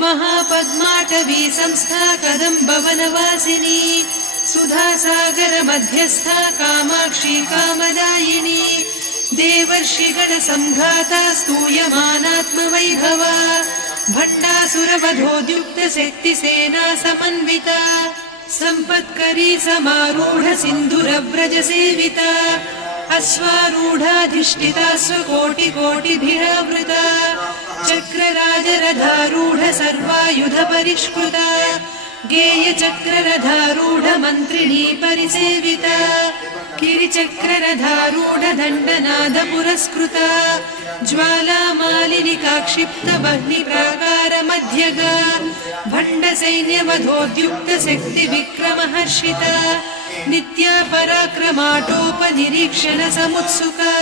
महापद्माटवी संस्था कदम्बवनवासिनी सुधासागर मध्यस्था कामाक्षी कामदायिनी देवर्षिगण संघाता स्तूयमानात्मवैभवा भट्टासुरवधोद्युक्त शक्तिसेना समन्विता संपत्करी समारूढ सिन्धुरव्रज सेविता अश्वारूढाधिष्ठिता स्वकोटिकोटिभिरावृता चक्रराजरथारूढ सर्वायुध परिष्कृता गेयचक्ररथारूढ मन्त्रिणी परिसेविता गिरिचक्ररथारूढ दण्डनाद पुरस्कृता ज्वालामालिनिका क्षिप्त वह्निप्राकार मध्यगा भण्डसैन्यवधोद्युक्त शक्ति विक्रमहर्षिता नित्या पराक्रमाटोपनिरीक्षण समुत्सुका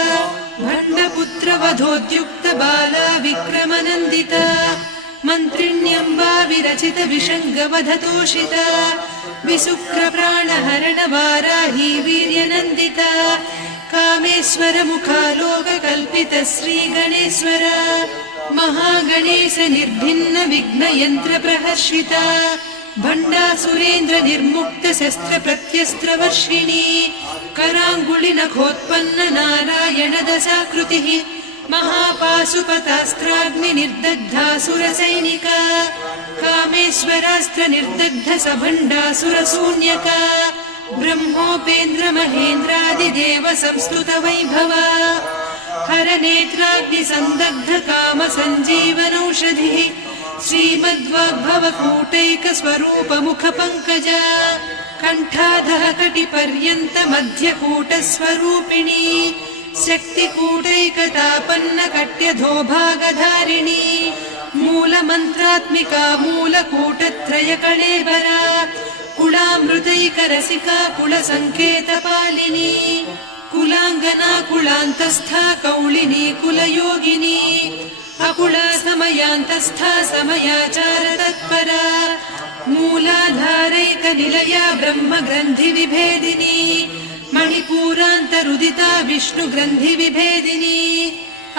भण्डपुत्रवधोद्युक्त बाला विक्रमनन्दिता मन्त्रिण्यम्बा विरचित विषङ्गवधतोषिता विशुक्रप्राणहरण वाराही वीर्यनन्दिता कामेश्वर मुखालोककल्पित श्रीगणेश्वर महागणेश निर्भिन्न विघ्नयन्त्र प्रहर्षिता भण्डासुरेन्द्र निर्मुक्त शस्त्र प्रत्यस्त्रवर्षिणी कराङ्गुलि नखोत्पन्न नारायण दशाकृतिः महापाशुपतास्त्राग्नि निर्दग्धासुरसैनिका कामेश्वरास्त्र निर्दग्ध सभण्डासुर शून्यका ब्रह्मोपेन्द्र महेन्द्रादिदेव संस्तुत वैभवा हर नेत्राग्नि संदग्ध काम संजीवनौषधिः श्रीमद्वाग्भव कूटैक स्वरूप मुख पंकजा कंठाधः कटि पर्यन्त मध्यकूट स्वरूपिणी शक्तिकूटैकतापन्न कट्यधोभागधारिणी मूल मंत्रात्मिका मूलकूटत्रय कळेबरा कुलामृतैक रसिका कुल संकेत पालिनी कुलांगना कुलांतस्था कौलिनी कुलयोगिनी अकुला समयांतस्था समयाचार तत्परा मूलाधारैक निलया ब्रह्म ग्रंथि विभेदिनी मणिपूरान्तरुदिता विष्णु ग्रंथि विभेदिनी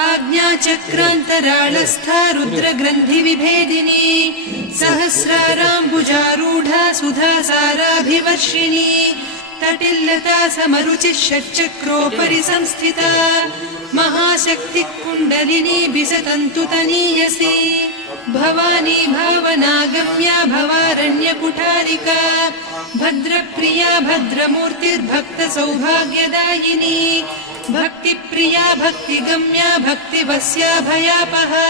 आज्ञाचक्रान्तराळस्था रुद्र ग्रंथि विभेदिनी सहस्राराम्बुजारूढा सुधासाराभिवर्षिणी तटिल्लता समरुचिः षट्चक्रोपरि संस्थिता महाशक्ति कुण्डलिनी बिसतन्तुतनीयसी भवानी भावनागम्या भवारण्यकुठारिका भद्रप्रिया भद्रमूर्तिर्भक्त सौभाग्यदायिनी भक्तिप्रिया भक्तिगम्या भक्तिवस्या भयापहा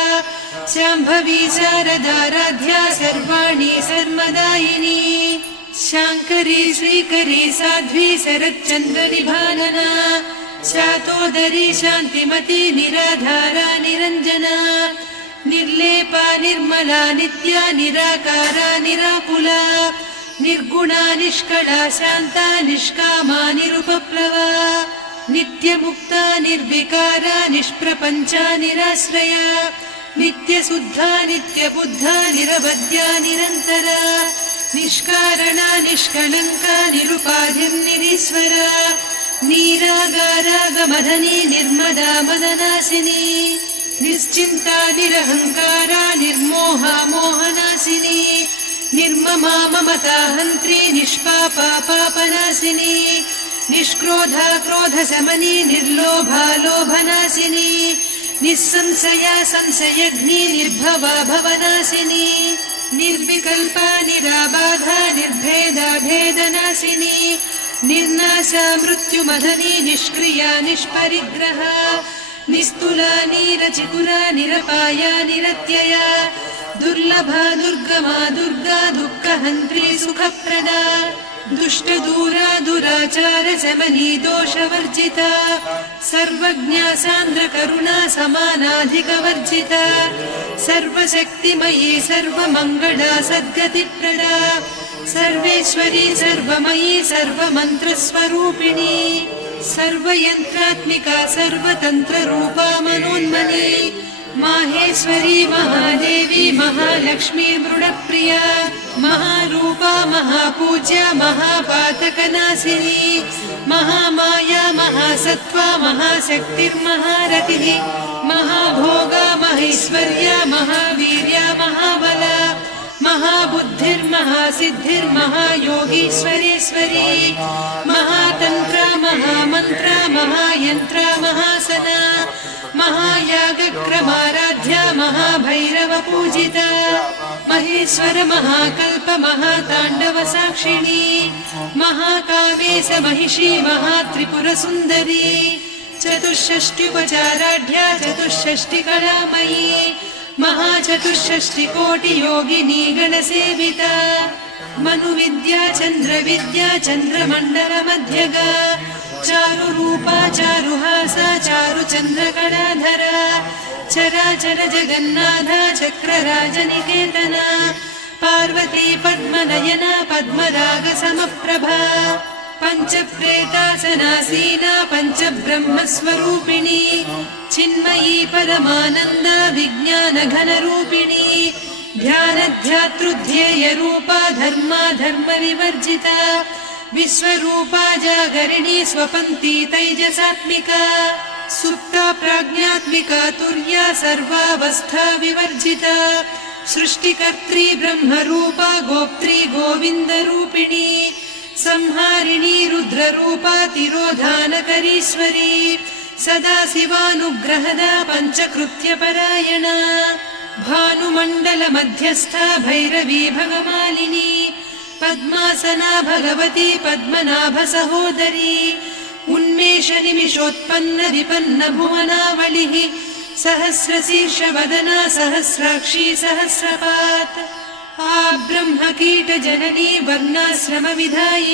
शाम्भवी शारदाराध्या सर्वाणि सर्वदायिनी शाङ्करी श्रीकरी साध्वी शरच्चन्द्रनिभानना शातोदरी शान्तिमती निराधारा निरञ्जना निर्लेपा निर्मला नित्या निराकारा निराकुला निर्गुणा निष्कला शान्ता निष्कामा निरुपप्लवा नित्यमुक्ता निर्विकारा निष्प्रपञ्चा निराश्रया नित्यशुद्धा नित्यबुद्धा निरवद्या निरन्तरा निष्कारणा निष्कलङ्का निरुपाधिर्निरीश्वरा नीरागारागमधनी निर्मदा मदनासिनी निश्चिन्ता निरहङ्कारा निर्मोहा मोहनासिनी निर्ममा ममता हन्त्री निष्पापा पापनासिनी निष्क्रोधा क्रोधशमनी निर्लोभा लोभनासिनी निस्संशया संशयघ्नी निर्भवा भवनासिनी निर्विकल्पा निराबाधा निर्भेदा भेदनासिनी निर्नाशा मृत्युमधनी निष्क्रिया निष्परिग्रहा निस्तुला नीरचिकुरा निरपाया निरत्यया दुर्लभा दुर्गमा दुर्गा दुःखहन्त्री सुखप्रदा दुष्टदूरा दुराचार शमनी दोषवर्जिता सर्वज्ञा सान्द्र करुणा समानाधिकवर्जिता सर्वशक्तिमयी सर्वमङ्गला सद्गतिप्रदा सर्वेश्वरी सर्वमयी सर्वमन्त्रस्वरूपिणी सर्वयन्त्रात्मिका सर्वतन्त्ररूपा मनोन्मनी माहेश्वरी महादेवी महालक्ष्मी मृडप्रिया महारूपा महापूज्या महापातकनाशिनी महामाया महासत्त्वा महाशक्तिर्महारतिः महाभोगा महेश्वर्या महावीर्या महाबला महासिद्धिर्महायोगीश्वरेश्वरी महातन्त्र महामन्त्र महायन्त्र महासना महायागक्रमाराध्या महाभैरव पूजिता महेश्वर महाकल्प महाताण्डव साक्षिणी महाकामेश महिषी महात्रिपुरसुन्दरी चतुष्षष्ट्युपचाराढ्या चतुष्षष्टिकलामयी महाचतुष्षष्टिकोटियोगिनी गणसेविता मनुविद्या चन्द्रविद्या चन्द्रमण्डलमध्यगा चारुरूपा चारुहासा चारुचन्द्रकलाधरा चराचर जगन्नाथा चक्रराजनिकेतना पार्वती पद्मनयना पद्मरागसमप्रभा पञ्चप्रेतासनासीना पञ्चब्रह्मस्वरूपिणी चिन्मयी परमानन्दा विज्ञानघनरूपिणी ध्यानध्यातृध्येयरूपा धर्मा धर्मविवर्जिता विश्वरूपा जागरिणी स्वपन्ती तैजसात्मिका सुप्ता प्राज्ञात्मिका तुर्या सर्वावस्था विवर्जिता सृष्टिकर्त्री ब्रह्मरूपा गोप्त्री गोविन्दरूपिणी संहारिणी रुद्ररूपा तिरोधानकरीश्वरी सदा शिवानुग्रहदा पञ्चकृत्यपरायणा भानुमण्डलमध्यस्था भैरवी भगमालिनी पद्मासना भगवती पद्मनाभसहोदरी उन्मेषनिमिषोत्पन्न विपन्न भुवनावलिः सहस्रशीर्षवदना सहस्राक्षी सहस्रपात् आ ब्रह्मकीटजननी वर्णाश्रमविधायिनी